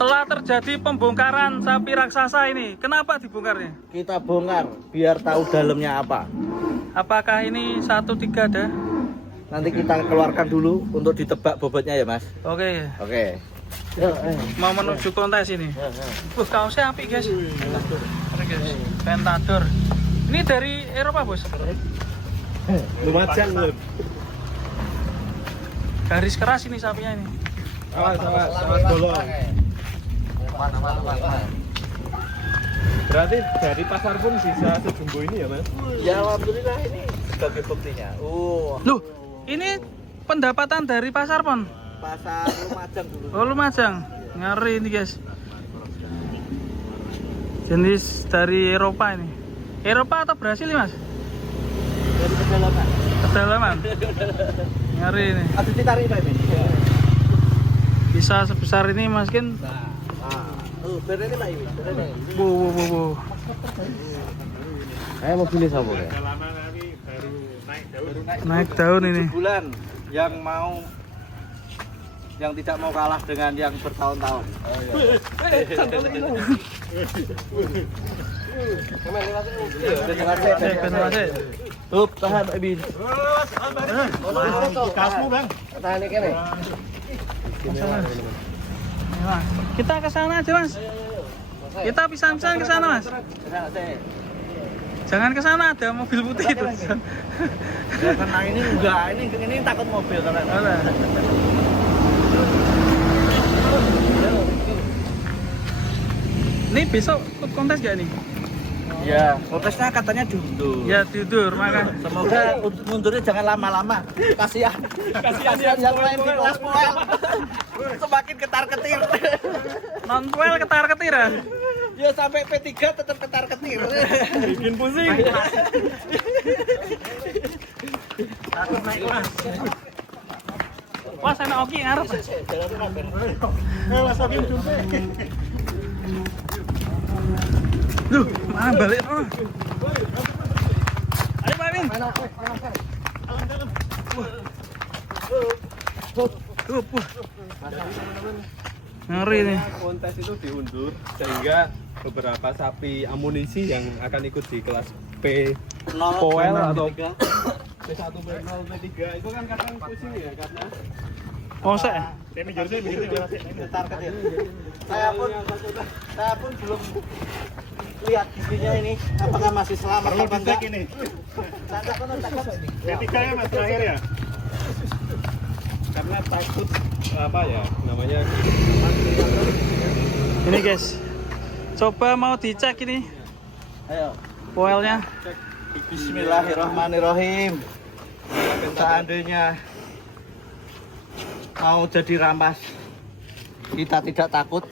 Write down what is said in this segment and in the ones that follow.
Setelah terjadi pembongkaran sapi raksasa ini, kenapa dibongkarnya? Kita bongkar biar tahu dalamnya apa. Apakah ini 13 ada? Nanti kita keluarkan dulu untuk ditebak bobotnya ya Mas. Oke. Oke. Mau menuju kontes ini. Kaosnya apik guys. Aventador. Ini dari Eropa bos. Lumajang loh. Garis keras ini sapinya ini. Awas bolong. Berarti dari pasar pun bisa sejumbo ini ya Mas? Ya alhamdulillah ini sebagai buktinya. Loh, ini pendapatan dari pasar pon. Pasar Lumajang dulu. Oh Lumajang, ngeri ini guys. Jenis dari Eropa ini. Eropa atau Brasil nih mas? Dari pedalaman. Pedalaman. Ngeri ini. Harus ditarik Pak ini. Bisa sebesar ini mas Kin. Bener ini Pak ini. Bu. Ayo mobilnya sama ya. Lama kali baru naik daun. Naik daun ini. 7 bulan yang tidak mau kalah dengan yang bertahun-tahun. Oh iya. Up, tahan Pak Ibin. Kasmu Bang. Tahan ini kene. Kita ke sana aja mas. Kita pisan-pisan ke sana mas. Jangan ke sana, ada mobil putih itu. Ya karena ini enggak, ini takut mobil karena. Ini besok ikut kontes gak nih? Ya, kontesnya katanya diundur. Ya tidur makanya. Semoga mundurnya jangan lama-lama. Kasihan yang lain di kelas poel. Semakin ketar-ketir. Non poel ketar-ketiran. Ya sampai P3 tetap ketar-ketir. Bikin pusing. Takut naik kelas. Wah, sana Oki ngarep. Mas Oki jumpe. Duh, mana balik oh. Ayo Pak Min. Ngeri nih. Kontes itu diundur sehingga beberapa sapi amunisi yang akan ikut di kelas P Poel atau P1, P0, P3 itu kan kadang pusing ya karena Saya Saya pun belum lihat giginya ini apakah masih selamat apa enggak ini. P3 ya Mas terakhir ya. Karena takut apa ya namanya. Ini guys. Coba mau dicek ini Ayo, poelnya. Bismillahirrahmanirrahim. Seandainya mau jadi rampas, kita tidak takut.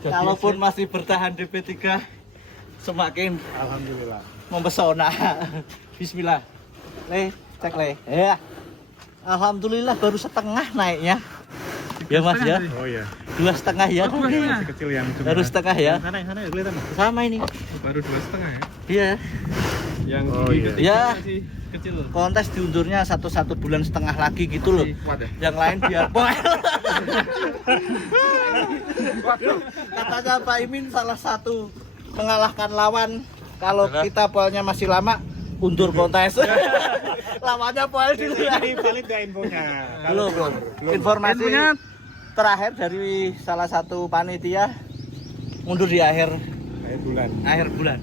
Kalaupun masih bertahan di P3, semakin Alhamdulillah. mempesona. Bismillah. Cek le. Ya. Alhamdulillah baru setengah naiknya. Ya Mas ya. Oh iya. 2,5 ya. Masih kecil yang Baru setengah ya. Sana ya kelihatan. Sama ini. Baru 2,5 ya. Iya. Yang Ya. masih kecil loh. Kontes diundurnya 1 bulan setengah lagi gitu loh. Kuat ya? Yang lain biar poel. Katanya Pak Imin salah satu mengalahkan lawan kalau kita poelnya masih lama undur kontes. Lawannya poel dulu ya. Valid ya infonya. Belum. Informasi terakhir dari salah satu panitia mundur di akhir bulan.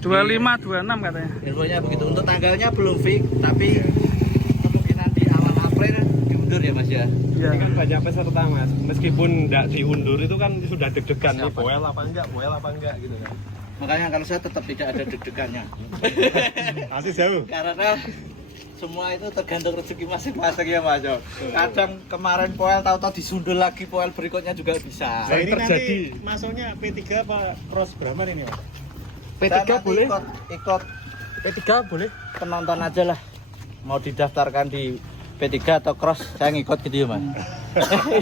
25 26 katanya. Infonya begitu. Untuk tanggalnya belum fix, tapi kemungkinan di awal April diundur ya Mas ya. Ini kan banyak peserta Mas. Meskipun tidak diundur itu kan sudah deg-degan nih poel apa enggak gitu kan. Makanya kalau saya tetap tidak ada deg-degannya. Masih jauh. Karena semua itu tergantung rezeki masing-masing ya Mas. Kadang kemarin poel tahu-tahu disundul lagi poel berikutnya juga bisa. Nah, ini Nanti masuknya P3 apa cross berapa ini Mas? P3 Dan nanti boleh? ikut P3 boleh? penonton aja lah. Mau didaftarkan di P3 atau cross, saya ngikut gitu ya Mas.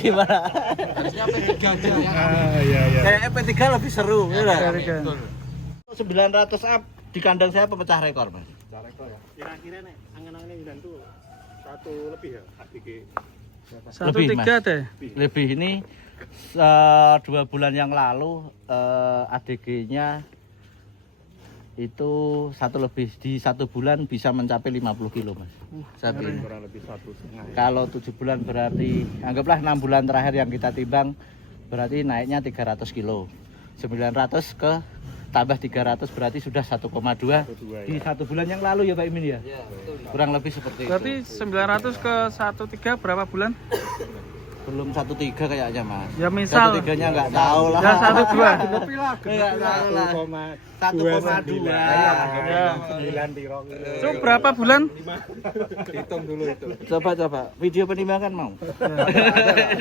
Gimana? Harusnya P3 aja ya. Iya. Kayaknya P3 lebih seru, ya lah. Betul. 900 up di kandang saya pemecah rekor Mas. Kira-kira nih angan-angannya Yudan tuh 1 lebih ya? ADG. 1,3 deh. Lebih ini 2 bulan yang lalu ADG-nya itu di 1 bulan bisa mencapai 50 kilo mas. Sapi ini. Kurang lebih 1,5. Kalau 7 bulan berarti anggaplah 6 bulan terakhir yang kita timbang berarti naiknya 300 kilo. 900 ke tambah 300 berarti sudah 1,2 di 1 bulan yang lalu ya Pak Imin ya? Iya, betul. Kurang lebih seperti Berarti itu. 900 ke 1,3 berapa bulan? Belum 1,3 kayaknya mas. Ya misal 1,3-nya nggak tahu lah. Ya 1,2. Lebih lah, Nggak tahu lah. 1,2. Ya. 9 tirok. Itu berapa bulan? Hitung dulu itu. Coba video penimbangan mau.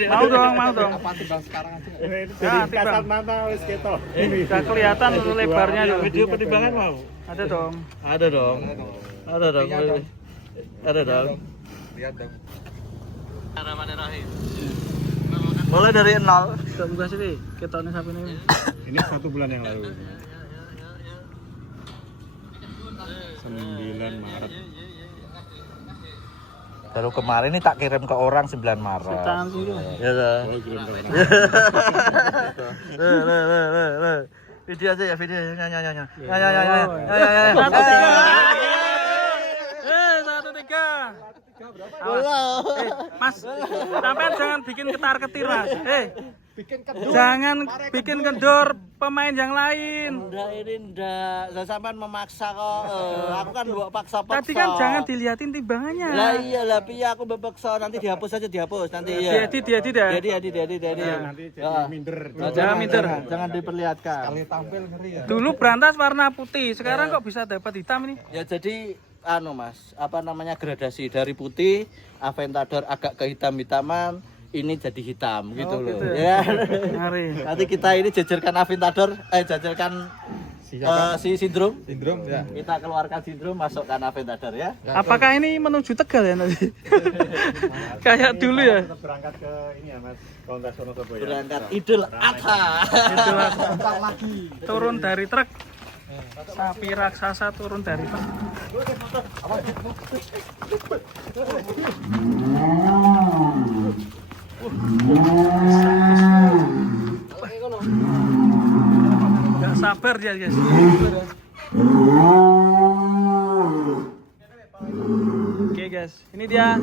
Mau dong. Apa timbang sekarang aja? Ya, timbang. mata wis ketok. Udah kelihatan lebarnya tuh. Video penimbangan mau. Ada dong. Ada dong. Ada dong. Lihat dong. Mulai dari 0. Kita buka sini. Kita nih sapi ini. Ini 1 bulan yang lalu. 9 Maret. Baru kemarin ini tak kirim ke orang 9 Maret. Tahan dulu. Ya dah. Oh, kirim ke orang. Video aja ya, video. Nyanyi. Satu tiga. Halo. Mas, sampean jangan bikin ketar-ketir mas. Jangan bikin kendor pemain yang lain. Ndak. Saya sampean memaksa kok. Aku kan mbok paksa-paksa. Tadi kan jangan diliatin timbangannya. Lah iyalah piye aku bebeksa nanti dihapus nanti ya. Diedit ya. Jadi. Nanti jadi minder. Jangan minder. Jangan diperlihatkan. Kali tampil ngeri ya. Dulu berantas warna putih, sekarang kok bisa dapat hitam ini? Ya jadi mas, apa namanya gradasi dari putih, Aventador agak ke hitam-hitaman, ini jadi hitam gitu loh. Gitu Ya. Mari. Nanti kita ini jajarkan Aventador, jajarkan si sindrom. Sindrom ya. Kita keluarkan sindrom, masukkan Aventador ya. Apakah ini menuju Tegal ya nanti? Kayak dulu ya. Tetap berangkat ke ini ya Mas, Kontes Wonosobo ya. Berangkat Idul Adha. Itulah turun dari truk. Sapi raksasa turun dari truk. Gak sabar dia guys. Oke guys, ini dia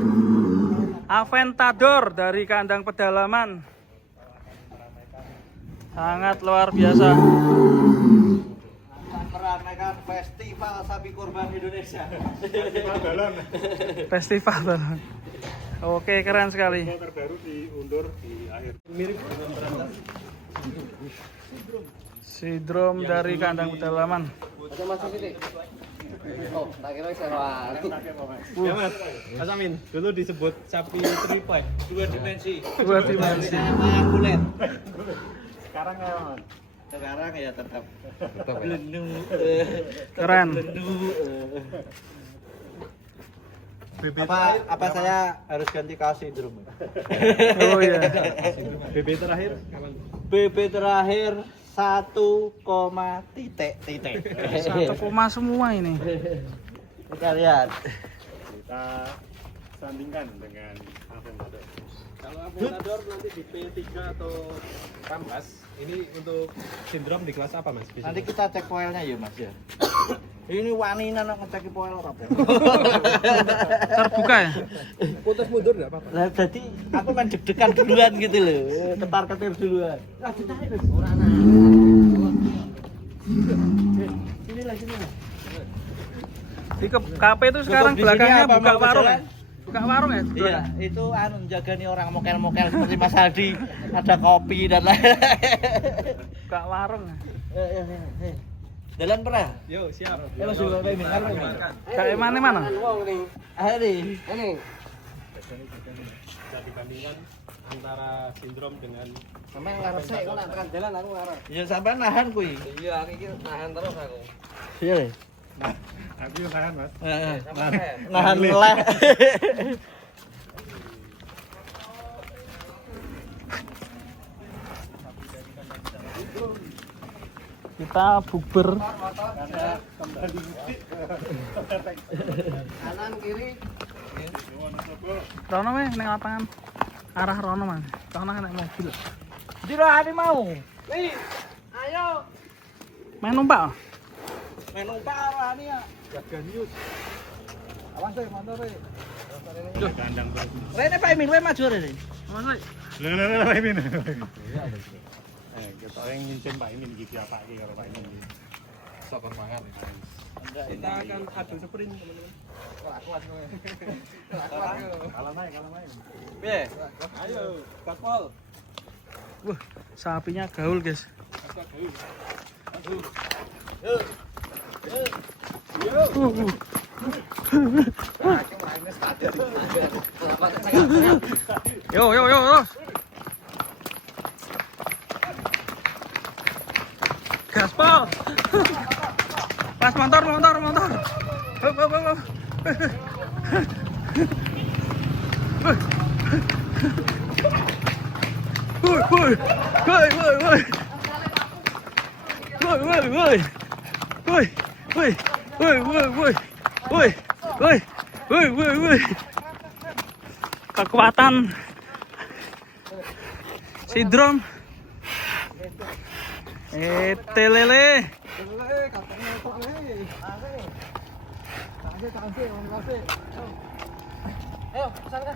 Aventador dari kandang pedalaman. Sangat luar biasa. Meramaikan festival sapi kurban Indonesia. Festival balon. Oke, keren sekali. Terbaru diundur di akhir. Mirip dengan berantas. Sindrom dari kandang pedalaman. Oh, tak kira sewa. Ya Mas. Mas Amin, dulu disebut sapi triplek. 2 dimensi. Dua dimensi. Kayak kulit. Sekarang kayak Sekarang ya tetap ya? belendu. Keren. Apa saya harus ganti kaos sindrom? Oh iya. BB terakhir kapan? BB terakhir 1, titik. 1 koma semua ini. Kita lihat. kita sandingkan dengan Aventador. Kalau Aventador nanti di P3 atau Kampas, ini untuk sindrom di kelas apa Mas? Nanti kita cek poelnya ya Mas ya. Ini waninan ngecek poel ora apa. Terbuka ya? Putus mundur enggak apa-apa. Lah jadi aku main deg-degan duluan gitu loh. Ketar-ketir duluan. Ah ditarik lho. Ora ana. Sini. Di KP itu sekarang Cukup di sini belakangnya apa, buka mau warung ya? berjalan? Buka warung ya? Iya, itu menjaga nih orang mokel-mokel seperti Mas Aldi, ada kopi dan lain-lain. Buka warung ya? Jalan pernah? Yo, siap. Mas juga kayak ini. Kayak mana? Ayo nih. Ini bisa dibandingkan antara sindrom dengan Sama yang ngarep saya, kok nak tekan jalan aku ngarep. Ya sampai nahan kuy. iya, aku iki nahan terus aku. Iya. Aku yang tahan Mas. Nahan leh. Kita bukber. Kanan kiri. Rono weh neng lapangan. Arah Rono man. Rono kena mobil. Dirani mau. Nih, ayo. Main numpak. Main numpak arani ya. Jaga news. Awas deh, motor deh. Kandang terus. Rene Pak Imin, maju Rene. Mas. Lho, Pak Imin. Kita yang nyincin Pak Imin gitu apa iki karo Pak Imin. Sabar mangan. Kita akan adu sprint, teman-teman. Kalah naik. Piye? Ayo, gaspol. Wah, sapinya gaul, guys. Yo. Gaspol. Pas motor. Hop. Woi. Kekuatan sindrom. Telele. Ayo, kesana.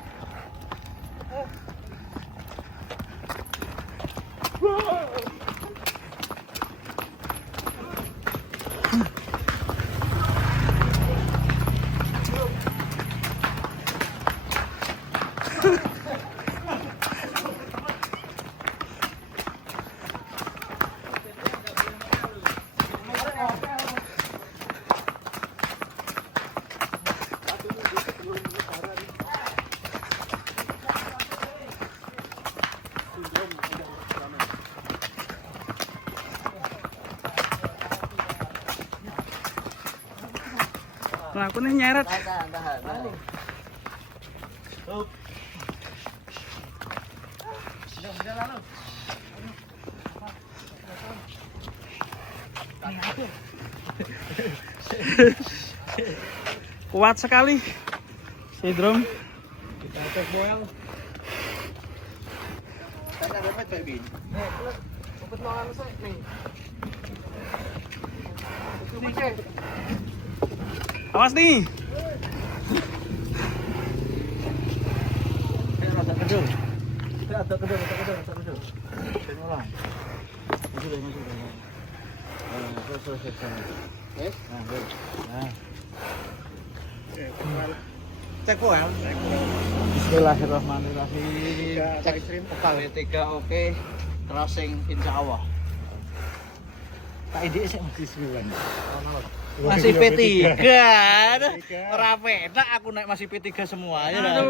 Aku nih nyeret. Tahan. Kuat sekali sindrom. Kita cek boel. Tanya dompet Pak Imin. Dompet mau anu sih, nih. Awas nih. Rada kedul. Rada kedul. Sini ulang. Masuk. Terus. Nah. Cek poel. Bismillahirrahmanirrahim. Cek W3 oke. Crossing insyaallah. Tak ide sih bismillah. Masih P3. Ora penak aku naik masih P3 semuanya.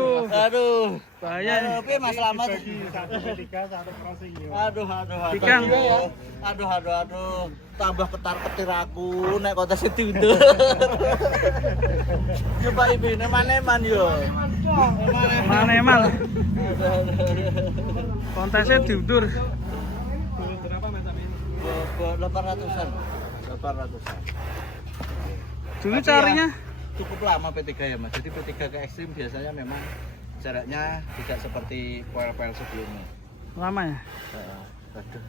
Aduh. Bahaya. Tapi Mas Slamet. Satu P3, satu crossing yo. Aduh. Ikan. Aduh. Tambah ketar-ketir aku naik Kontes diundur. Coba Ibu eman-eman yo. Eman. Kontesnya diundur. Berapa Mas Amin? 800-an. Dulu carinya Cukup lama P3 ya Mas. Jadi P3 ke ekstrim biasanya memang jaraknya tidak seperti poel-poel sebelumnya. lama ya. Aduh.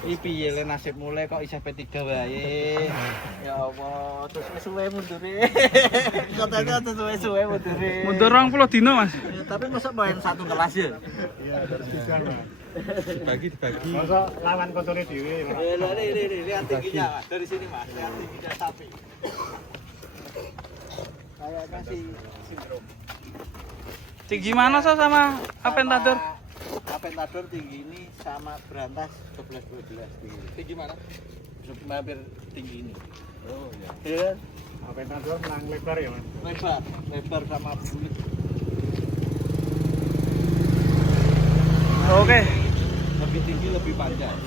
Iki piye le nasib mulai kok isih P3 wae. Ya Allah, terus suwe mundure. Katanya terus suwe mundure. Mundur 20 dino, Mas. Ya, tapi masa main satu kelas ya? Iya, harus bisa, Mas. Dibagi. Masa lawan kontore dhewe. Lihat tingginya, Mas. Dari sini, Mas. Lihat tingginya sapi. Kayaknya sih sindrom. Tinggi mana so sama Aventador? Aventador tinggi ini sama berantas 11-12 tinggi. Tinggi mana? Hampir tinggi ini. Oh iya. Ya, Aventador menang lebar ya, Mas. lebar sama bulit. Oke. Lebih tinggi, lebih panjang.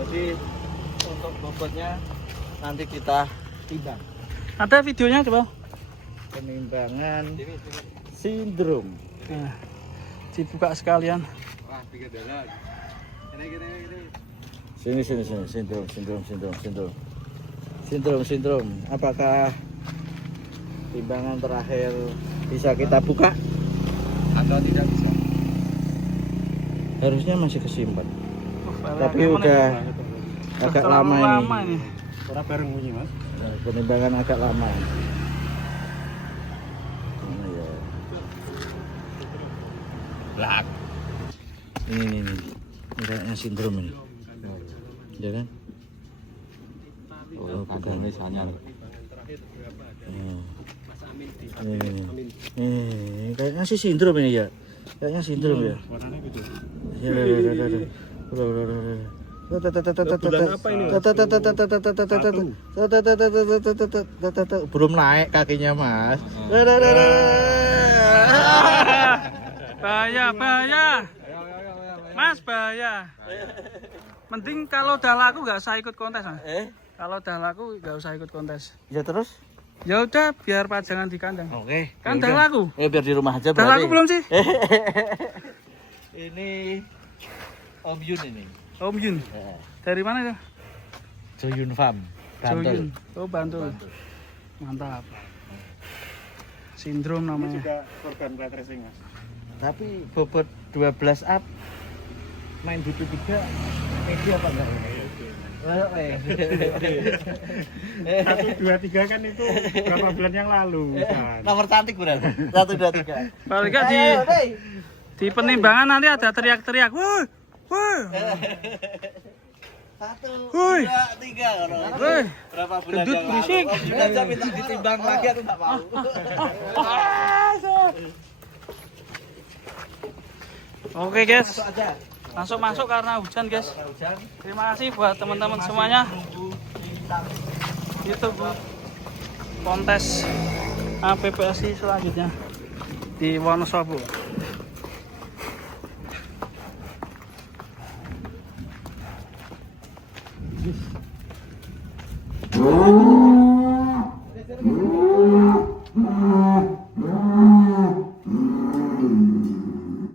Jadi untuk bobotnya nanti kita timbang. Ada videonya coba. Penimbangan sindrom. Nah, dibuka sekalian. Wah, 3 dolar. Gini. Sindrom. Apakah timbangan terakhir bisa kita buka? Atau tidak bisa? Harusnya masih kesimpan. Tapi udah agak terlalu lama lama ini. ini. Orang bareng bunyi mas. Penimbangan agak lama. Oh, ya. Lak. Ini kayaknya sindrom ini. Ya kan? Oh, bukan misalnya. Ini kayaknya sih sindrom ini ya. Kayaknya sindrom ya. Warnanya gitu. Bulan apa ini? Belum naik kakinya mas. Bahaya. Mas bahaya. Mending kalau udah laku nggak usah ikut kontes mas. Kalau udah laku nggak usah ikut kontes. Ya terus? Ya udah biar pajangan di kandang. Oke. Kan udah laku. Biar di rumah aja. Udah laku belum sih? Ini Om Yun ini. Om Yun. Dari mana itu? Joyun Farm. Bantul. Oh Bantul. Mantap. Sindrom Ini namanya. juga korban flat racing mas. Tapi bobot 12 up main di P3 pede apa enggak? Satu dua tiga kan itu berapa bulan yang lalu kan. Nomor cantik berarti. 1 2 3. Paling nggak di penimbangan nanti ada teriak-teriak. Woi. 1 Woi. 2 3 kalau. Woi. Berapa bulan Gendut yang berisik. lalu? Om aja minta ditimbang lagi aku enggak mau. Oke guys. Masuk aja. Masuk karena hujan guys. Hujan. Terima kasih buat teman-teman semuanya. Itu kontes APPSI selanjutnya di Wonosobo.